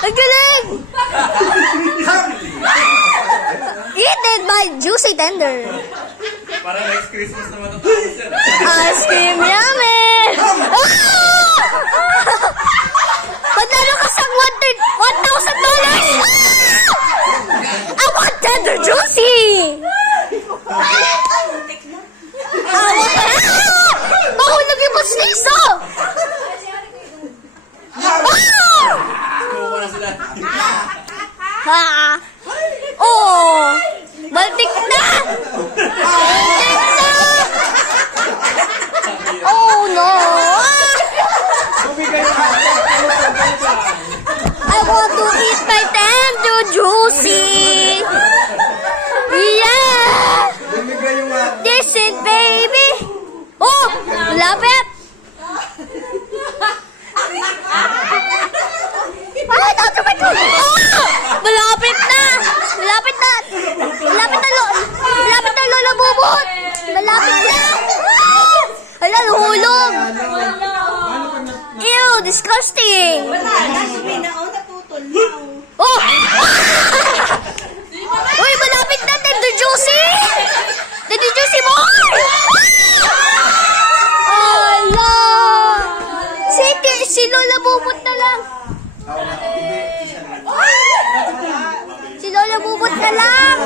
Ang galing! Eaten by Juicy Tender. Parang next Christmas na matatapos yan. Ice cream yummy! Panalo ka sa $1,000! I want Tender Juicy! Mahulog yung pasliso! Kuha na sila. Ha? Oh! Baltik na! Baltik na! Oh no! I want to eat my Tender Juicy! Yeah! This is baby! Oh! Lapit! Ay, tatapit ko! Oh! Malapit na! Malapit na! Malapit na Lola Bubot! Malapit na! Ah! Hala, hulog! Ew, disgusting! Oh! Uy, malapit na! Tender Juicy! Tender Juicy more! Hala! Sige, si Lola Bubot na lang. Si Lola Bubot na lang.